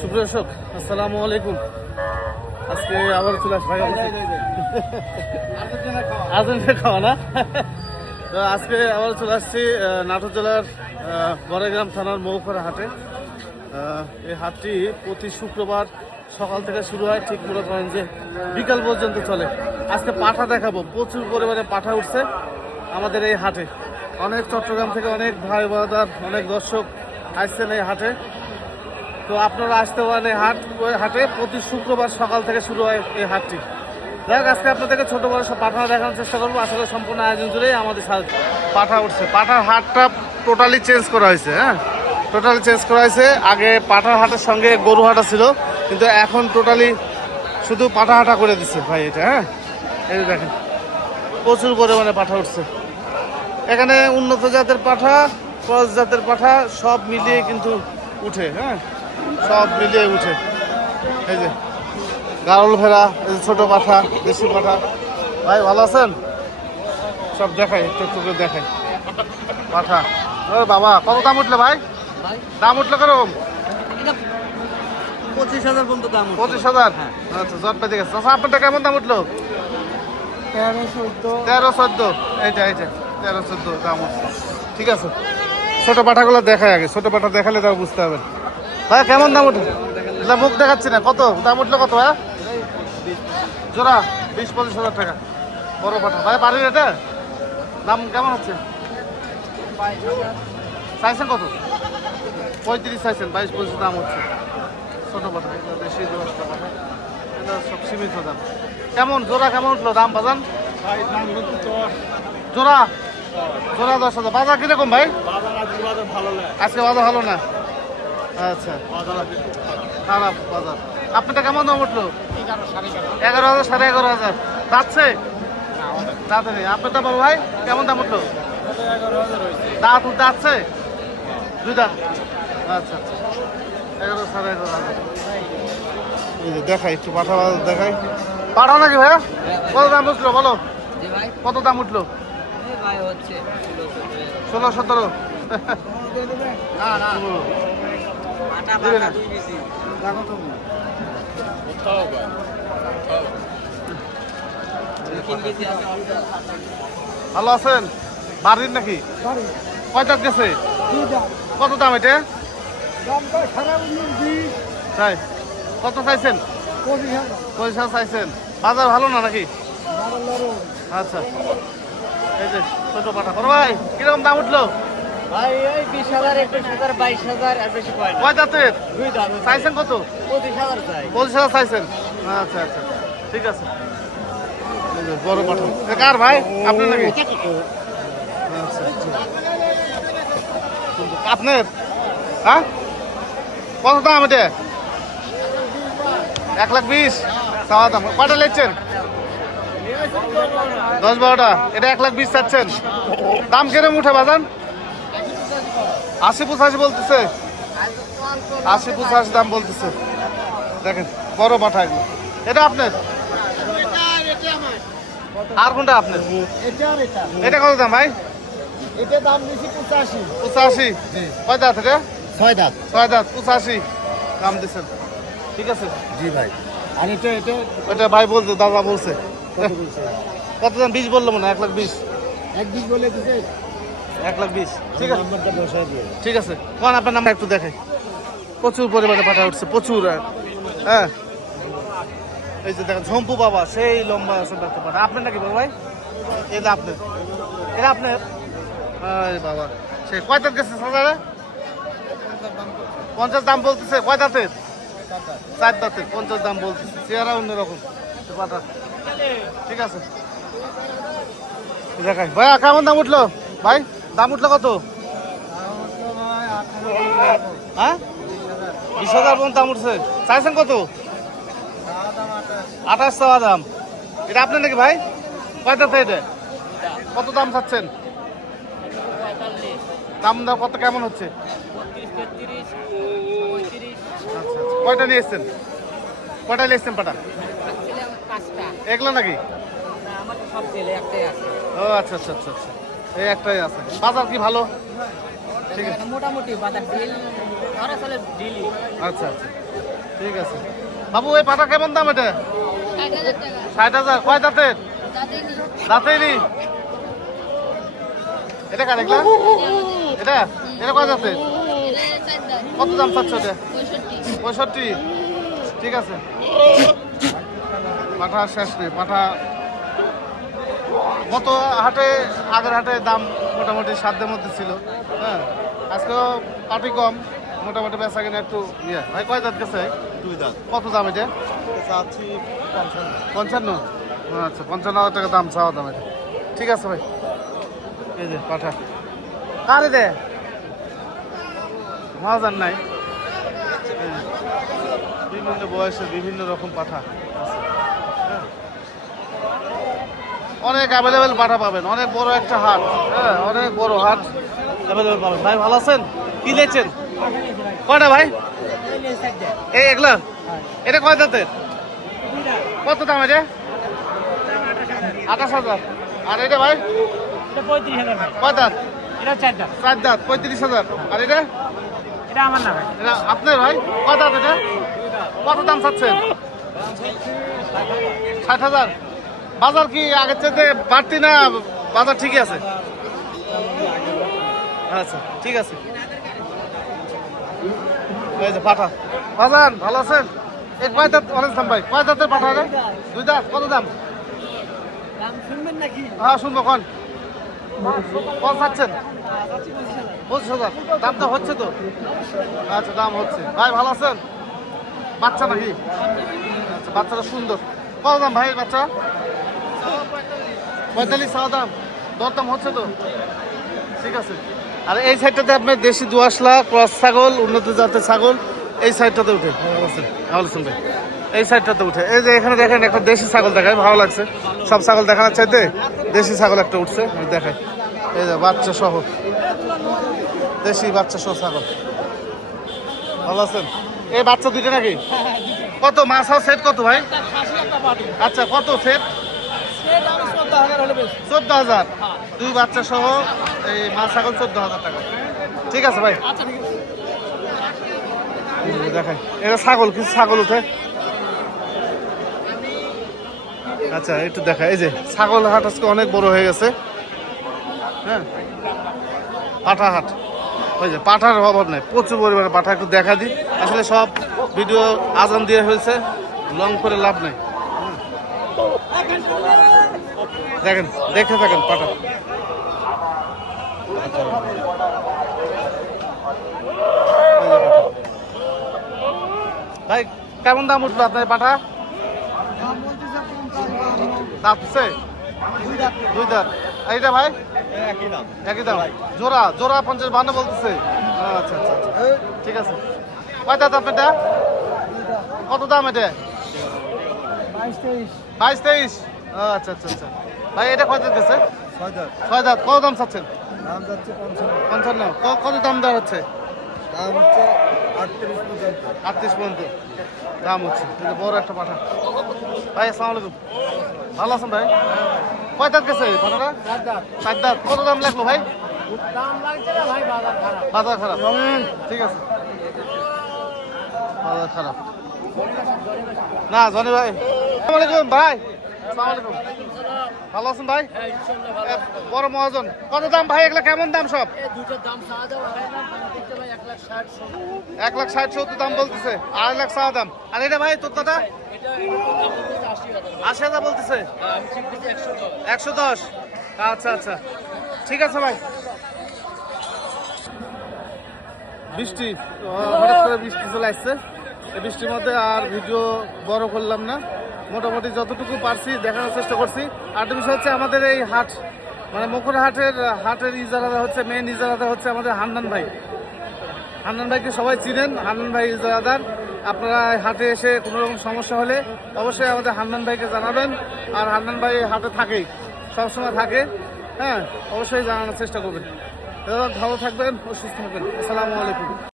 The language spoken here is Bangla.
সুপ্রদর্শক আসসালামু আলাইকুম। আজকে আবার চলে আস ভাই আর্জেন্টিনা খাওয়া না। তো আজকে আবার চলে আসছি নাটোর জেলার বড়াইগ্রাম থানার মৌখরা হাটে। এই হাটটি প্রতি শুক্রবার সকাল থেকে শুরু হয়, ঠিক মনে করেন যে বিকাল পর্যন্ত চলে। আজকে পাঠা দেখাবো, প্রচুর পরিমাণে পাঠা উঠছে আমাদের এই হাটে। অনেক চট্টগ্রাম থেকে অনেক ভাই বাদার অনেক দর্শক আসছেন এই হাটে। তো আপনারা আসতে পারেন এই হাটে প্রতি শুক্রবার সকাল থেকে শুরু হয় এই হাটটি। দেখ আজকে আপনাদেরকে ছোটো বড় সব পাঠা দেখানোর চেষ্টা করবো। আসলে সম্পূর্ণ আয়োজন জুড়েই আমাদের পাঠা উঠছে। পাঠার হাটটা টোটালি চেঞ্জ করা হয়েছে, হ্যাঁ টোটালি চেঞ্জ করা হয়েছে। আগে পাঠার হাটের সঙ্গে গরু হাটা ছিল, কিন্তু এখন টোটালি শুধু পাঠা হাটা করে দিচ্ছে ভাই এটা। হ্যাঁ এই দেখেন প্রচুর পরিমাণে পাঠা উঠছে এখানে। উন্নত জাতের পাঠা, ক্রস জাতের পাঠা সব মিলিয়ে কিন্তু উঠে, হ্যাঁ সব মিলিয়ে উঠে। এই যে গারল ভেড়া, এই যে ছোটো পাঠা, দেশি পাঠা। ভাই ভালো আছেন? সব দেখাই একটু একটু করে দেখাই পাঠা। বাবা কত দাম উঠলো ভাই? দাম উঠলো কেরকম? 25,000 পর্যন্ত দাম। 25,000? আচ্ছা জট পেতে গেছে। আচ্ছা আপনারটা কেমন দাম উঠলো? 13-14। এইটা 13-14 দাম উঠছে। ঠিক আছে, ছোটো পাঠাগুলো দেখায় আগে, ছোটো পাঠা দেখালে তাও বুঝতে হবে। ভাই কেমন দাম উঠলো? এটা মুখ দেখাচ্ছি না, কত দাম উঠলো কত ভাই? জোড়া 20-25,000 টাকা বড় পাঠা। ভাই বাড়ির এটা দাম কেমন হচ্ছে? চাইছেন কত? 35 চাইছেন, 22-25 দাম হচ্ছে ছোটো পাঠা। এটা বেশি দশটা পাঠা, এটা সব সীমিত দাম। কেমন জোড়া কেমন উঠলো দাম বাজান? জোড়া 10,000। বাজার কিরকম ভাই? আজকে বাজার ভালো না। আচ্ছা খারাপ বাজার। আপনারটা কেমন দাম উঠলো? 11,000, 11,500 যাচ্ছে? দাঁতে নেই আপনারটা বড় ভাই, কেমন দাম উঠলো? দাঁত উঠতে আসছে? 2 দাঁত। আচ্ছা আচ্ছা 11,000, 11,500। এই যে দেখাই একটু পাঠা বাজার দেখাই। পাঠাও নাকি ভাইয়া? কত দাম উঠলো বলো? কত দাম উঠলো? 16-17। ভালো আছেন? বাড়ির নাকি? কয় দাঁত গেছে? কত দাম এটা? তাই কত চাইছেন? 25,000 চাইছেন। বাজার ভালো না নাকি? আচ্ছা এই যে ছোট পাঠা বড় ভাই কিরকম দাম উঠলো? ভাই এই 20,000, 21,000, 22,000 আর বেশি কয় না। কয় দাঁতের? 2 দাঁত। চাইছেন কত? 25,000 চাই। 25,000 চাইছেন। আচ্ছা আচ্ছা ঠিক আছে। এই যে বড় পাঠা কার ভাই? আপনার নাকি? আচ্ছা আপনার? হ্যাঁ কত দাম এটা? 1,20,000 চাওয়া দাম। কয়টা লেগছেন? 10-12টা। এটা 1,20,000 চাচ্ছেন। দাম কেরম উঠে বাজান? 80-85 বলতেছে। 80-85 দাম বলতেছে। দেখেন বড় পাঠা এগুলো। এটা আপনার? আর কোনটা আপনার? এটা কত দাম ভাই? এটা দাম দিছি 85। 85? কয় দাঁত এটা? 6 দাঁত। 6 দাঁত 85 দাম দিচ্ছেন। ঠিক আছে জি ভাই। আর এটা ওটা ভাই বলছে, দাদা বলছে। কত দাম? 20 বললো মনে হয়। 1,20,000। 1,20 বলে দিছে। 1,20,000 ঠিক আছে। নাম্বারটা বসায় দিয়ে। ঠিক আছে কোন আপনার নাম্বার একটু দেখাই। প্রচুর পরিমাণে পাঠা উঠছে, প্রচুর। হ্যাঁ এই যে দেখেন ঝম্পু বাবা সেই লম্বা আছে দেখতে পাঠা। আপনার নাকি বাবা ভাই? এটা আপনার? এটা আপনার? বাবা সেই কয় দাঁত গেছে সাজারে? 50 দাম বলতেছে। কয় দাঁতের? 4 দাঁতের 50 দাম বলতেছে। চেহারা অন্যরকম পাঠা। ঠিক আছে দেখাই। ভাইয়া কেমন দাম উঠলো ভাই? দাম উঠলো কত? হ্যাঁ 20,000 পর্যন্ত দাম উঠছে। চাইছেন কত? 28 চাওয়া দাম। এটা আপনার নাকি ভাই? কয় দাঁত এটা? কত দাম চাচ্ছেন? দাম দাম কত কেমন হচ্ছে? আচ্ছা আচ্ছা কয়টা নিয়ে এসছেন? কয়টা নিয়ে এসছেন পাটা? এগুলো নাকি? ও আচ্ছা আচ্ছা আচ্ছা আচ্ছা এই একটাই আছে। বাজার কি ভালো? ঠিক আছে মোটামুটি বাজার ডিল ধরা চলে ডিলই। আচ্ছা আচ্ছা ঠিক আছে বাবু, এই পাটা কেমন দাম এটা? 60,000 টাকা 60,000। কয় দাঁতের? তাতেই নি দাঁতেই নি। এটা কার এগুলা? এটা এটা কয় দাঁতের? এটা 4 দাঁত কত দাম চাচ্ছ এটা? 65 65। ঠিক আছে। পাঠা শেষ নেই পাঠা। গত হাটে, আগের হাটে দাম মোটামুটি সাধ্যের মধ্যে ছিল। হ্যাঁ, আজকেও পাটি কম, মোটামুটি বেচা কিনা একটু ইয়ে। ভাই কয় দাঁত গেছে? 2 দাঁত। কত দাম এটা? চাচ্ছি 55। 55। আচ্ছা, 55,000 টাকা দাম চাওয়া দাম এটা। ঠিক আছে ভাই, এই যে পাঠা। কারে দে মজার নাই। এই যে, বিভিন্ন বয়সে বিভিন্ন রকম পাঠা আছে। হ্যাঁ। অনেক অ্যাভেলেবেল পাঠা পাবেন, অনেক বড় একটা হাট। হ্যাঁ, অনেক বড় হাট অ্যাভেলেবেল পাবেন। ভাই ভালো আছেন? কি লেছেন? কয়টা ভাই? এই এগুলা? এটা কয় দাঁতের? কত দাম এটা? 28,000। আর এটা ভাই? এটা 35,000 ভাই। কয় দাঁত? এটা 4 দাঁত। 4 দাঁত, 35,000। আর এটা? এটা আমার না ভাই। এটা আপনার ভাই? কয় দাঁত এটা? কত দাম চাচ্ছেন? 60,000। বাজার কি আগের চাইতে বাড়তি না বাজার ঠিকই আছে? আচ্ছা, ঠিক আছে। এই যে পাঠা। বাজান ভালো আছেন? এই কয় দাঁত? অনেক দাম ভাই। কয় দাঁতের পাঠা রে? 2 দাঁত। কত দাম? দাম শুনবেন নাকি? হ্যাঁ, শুনবো কোন কত চাচ্ছেন? 25,000। দামটা হচ্ছে তো? আচ্ছা, দাম হচ্ছে। ভাই ভালো আছেন? বাচ্চা নাকি? আচ্ছা, বাচ্চাটা সুন্দর। কত দাম ভাই বাচ্চা? 45 চাওয়া দাম। দরদাম হচ্ছে তো? ঠিক আছে। আর এই সাইডটাতে আপনার দেশি দোআঁশলা, ক্রস ছাগল, উন্নত জাতের ছাগল এই সাইডটাতে উঠে। ভালো আছেন ভাই? এই সাইডটাতে উঠে। এই যে এখানে দেখেন একটা দেশি ছাগল দেখায়, ভালো লাগছে। সব ছাগল দেখানোর চাইতে দেশি ছাগল একটা উঠছে, আমি দেখাই। এই যে বাচ্চা সহ, দেশি বাচ্চা সহ ছাগল। ভালো আছেন? এই বাচ্চা দুইটা নাকি? কত মাছ সেট কত ভাই? আচ্ছা, কত সেট? 14,000। 2 বাচ্চা সহ এই মাছ ছাগল 14,000 টাকা। ঠিক আছে ভাই, দেখাই। এটা ছাগল, কিছু ছাগল উঠে। আচ্ছা, একটু দেখাই। এই যে ছাগল হাট আজকে অনেক বড় হয়ে গেছে। হ্যাঁ, পাঠা হাট। ওই যে পাঠার অভাব নেই, প্রচুর পরিমাণে পাঠা। একটু দেখা দিই। আসলে সব ভিডিও আজান দিয়ে হয়েছে, লং করে লাভ নেই। দেখেন, দেখে থাকেন পাঠা। ভাই কেমন দাম উঠলো আপনার পাঠা? দাঁতছে? 2 দাঁত। আর এটা ভাই? একই দাম। জোড়া জোড়া 50-52 বলতেছে। আচ্ছা আচ্ছা আচ্ছা, ঠিক আছে। কয় দাঁত আপনারটা? কত দাম এটা? 22-23। আচ্ছা আচ্ছা আচ্ছা। ভাই এটা কয় দাঁত গেছে? 6 দাঁত। 6 দাঁত। কত দাম চাচ্ছেন? দাম যাচ্ছে 55। কত দাম দেওয়া হচ্ছে? দাম হচ্ছে 38 পর্যন্ত। 38 পর্যন্ত দাম হচ্ছে। এটা বড় একটা পাঠা। ভাই আসসালামু আলাইকুম, ভালো আছেন ভাই? কয় দাঁত গেছে পাঠাটা? 4 দাঁত। কত দাম লাগলো ভাই? দাম লাগছে না ভাই, বাজার খারাপ। বাজার খারাপ। ঠিক আছে, বাজার খারাপ না জনি ভাই। আসসালামু আলাইকুম ভাই। আসসালামু আলাইকুম, ভালো আছেন ভাই? এ, বড় মহাজন। কত দাম ভাই এগুলা? কেমন দাম সব? দুটোর দাম চাওয়া দাম হয় না, দিচ্ছে ভাই 1,60,000। 1,60,70 দাম বলতেছে, 2,00,000 চাওয়া দাম। আর এটা ভাই তোর দাদা এটা দাম বলতেছে 80,000। 80,000 বলতেছে। আমি ঠিক দিচ্ছি 110। 110। আচ্ছা আচ্ছা, ঠিক আছে ভাই। বৃষ্টি, হঠাৎ করে বৃষ্টি চলে আসছে। এই বৃষ্টির মধ্যে আর ভিডিও বড় করলাম না, মোটামুটি যতটুকু পারছি দেখানোর চেষ্টা করছি। আর একটা বিষয় হচ্ছে আমাদের এই হাট, মানে মকুর হাটের ইজারাদার হচ্ছে, মেন ইজারাদার হচ্ছে আমাদের হান্নান ভাই। হান্নান ভাইকে সবাই চিনেন, হান্নান ভাই ইজারাদার। আপনারা এই হাটে এসে কোনো রকম সমস্যা হলে অবশ্যই আমাদের হান্নান ভাইকে জানাবেন। আর হান্নান ভাই হাটে থাকেই, সবসময় থাকে। হ্যাঁ, অবশ্যই জানানোর চেষ্টা করবেন। ভালো থাকবেন ও সুস্থ থাকবেন। আসসালামু আলাইকুম।